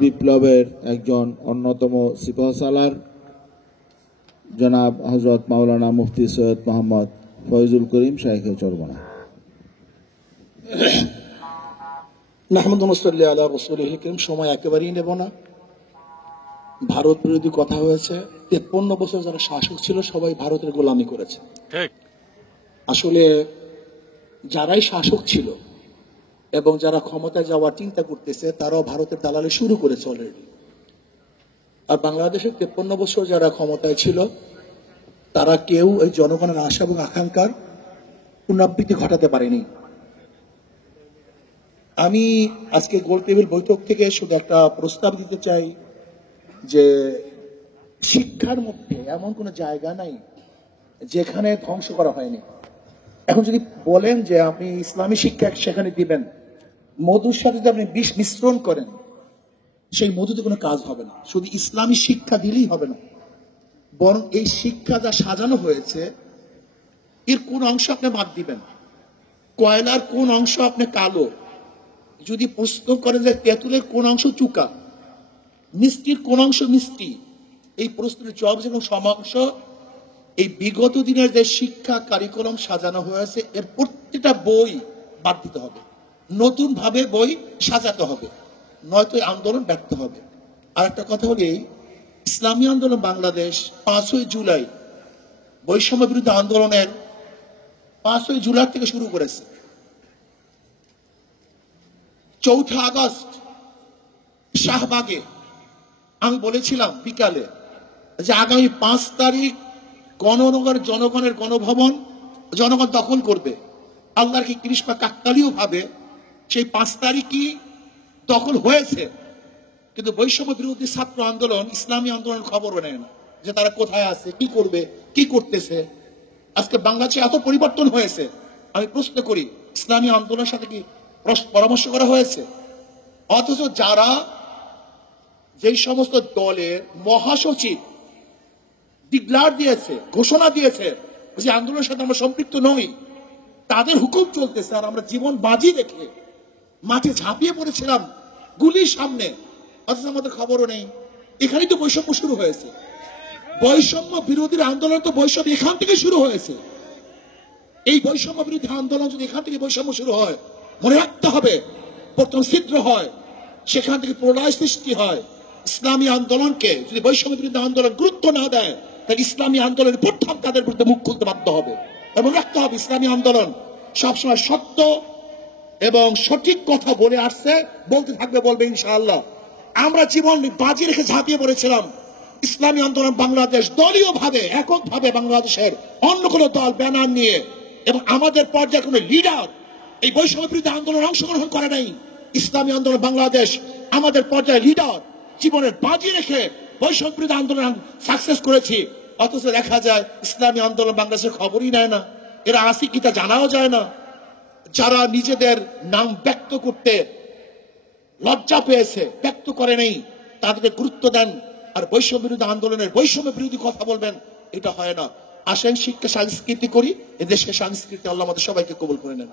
বিপ্লবের একজন অন্যতম সিপাহসালার জনাব হযরত মাওলানা মুফতি সৈয়দ মোহাম্মদ ফয়জুল করিম শাইখে চরমনা। নাহমাদুহু ওয়া সাল্লি আলা রাসূলিল কারীম। সময় একেবারেই নেব না। ভারত বিরোধী কথা হয়েছে। 53 বছর যারা শাসক ছিল সবাই ভারতের গোলামি করেছে। ঠিক। আসলে যারাই শাসক ছিল এবং যারা ক্ষমতায় যাওয়ার চিন্তা করতেছে তারাও ভারতের দালালি শুরু করেছে অলরেডি। আর বাংলাদেশের 53 বছর যারা ক্ষমতায় ছিল তারা কেউ এই জনগণের আশা এবং আকাঙ্ক্ষার পুনরাবৃত্তি ঘটাতে পারেনি। আমি আজকে গোল টেবিল বৈঠক থেকে শুধু একটা প্রস্তাব দিতে চাই যে শিক্ষার মধ্যে এমন কোনো জায়গা নাই যেখানে ধ্বংস করা হয়নি। এখন যদি বলেন যে আপনি ইসলামী শিক্ষা সেখানে দিবেন, মধুর সাথে যদি আপনি বিষ মিশ্রণ করেন সেই মধুতে কোনো কাজ হবে না। শুধু ইসলামী শিক্ষা দিলেই হবে না, বরং এই শিক্ষা যা সাজানো হয়েছে এর কোন অংশ আপনি বাদ দিবেন, কয়লার কোন অংশ আপনি কালো, যদি প্রশ্ন করেন যে তেঁতুলের কোন অংশ চুকা, মিষ্টির কোন অংশ মিষ্টি, এই প্রশ্নের জবাব এবং সমাংশ এই বিগত দিনের যে শিক্ষা কারিকুলাম সাজানো হয়েছে এর প্রত্যেকটা বই বাদ দিতে হবে, নতুন ভাবে বই সাজাতে হবে, নয়তো আন্দোলন ব্যর্থ হবে। আর একটা কথা হলি, ইসলামী আন্দোলন বাংলাদেশ 5ই জুলাই বৈষম্য বিরোধী আন্দোলনের 5ই জুলাই থেকে শুরু করেছে। 4 আগস্ট শাহবাগে আমি বলেছিলাম বিকালে যে আগামী 5 তারিখ জনগণের গণভবন জনগণ দখল করবে। আল্লাহর কি কৃষ্ণা কাকতালীয় ভাবে সেই 5 তারিখই দখল হয়েছে, কিন্তু বৈষম্য বিরোধী ছাত্র আন্দোলন ইসলামী আন্দোলনের খবরও নেয় না যে তারা কোথায় আছে, কি করবে, কি করতেছে। আজকে বাংলাদেশে এত পরিবর্তন হয়েছে, আমি প্রশ্ন করি ইসলামী আন্দোলনের সাথে কি পরামর্শ করা হয়েছে? অথচ যারা যেই সমস্ত দলের মহাসচিব ডিক্লার দিয়েছে, ঘোষণা দিয়েছে যে আন্দোলনের সাথে আমরা সম্পৃক্ত নই, তাদের হুকুম চলতেছে আর আমরা জীবন বাজি রেখে মাঠে ঝাঁপিয়ে পড়েছিলাম গুলির সামনে, অথচ আমাদের খবরও নেই। এখানেই তো বৈষম্য শুরু হয়েছে। বৈষম্য বিরোধী আন্দোলন তো বৈষম্য এখান থেকে শুরু হয়েছে। এই বৈষম্য বিরোধী আন্দোলন যদি এখান থেকে বৈষম্য শুরু হয়, মনে রাখতে হবে প্রথম ছিদ্র হয়, সেখান থেকে প্রলয় সৃষ্টি হয়। ইসলামী আন্দোলনকে যদি বৈষম্য বিরোধী আন্দোলন গুরুত্ব না দেয় তাহলে ইসলামী আন্দোলনের প্রথম তাদের বিরুদ্ধে মুখ খুলতে বাধ্য হবে। এবং রাখতে হবে ইসলামী আন্দোলন সবসময় সত্য এবং সঠিক কথা বলে আসছে, বলতে থাকবে, বলবে ইনশাআল্লাহ। আমরা জীবন বাজি রেখে ঝাঁপিয়ে পড়েছিলাম ইসলামী আন্দোলন বাংলাদেশ দলীয় ভাবে এককভাবে বাংলাদেশের অন্য কোনো দল ব্যানার নিয়ে, এবং আমাদের পর্যায়ে কোনো লিডার এই বৈষম্য বিরোধী আন্দোলন অংশগ্রহণ করে নাই। ইসলামী আন্দোলন বাংলাদেশ আমাদের পর্যায়ে লিডার জীবনের বাজি রেখে বৈষম্য বিরোধী আন্দোলন সাকসেস করেছি। অথচ দেখা যায় ইসলামী আন্দোলন বাংলাদেশের খবরই নেয় না, এরা আসি কি তা জানাও যায় না। যারা নিজেদের নাম ব্যক্ত করতে লজ্জা পেয়েছে, ব্যক্ত করে নেই, তাদেরকে গুরুত্ব দেন আর বৈষম্য বিরোধী আন্দোলনের বৈষম্য বিরোধী কথা বলবেন, এটা হয় না। আসেন শিক্ষা সংস্কৃতি করি, এদেশকে সংস্কৃতি আল্লাহ আমাদের সবাইকে কবুল করে নেন।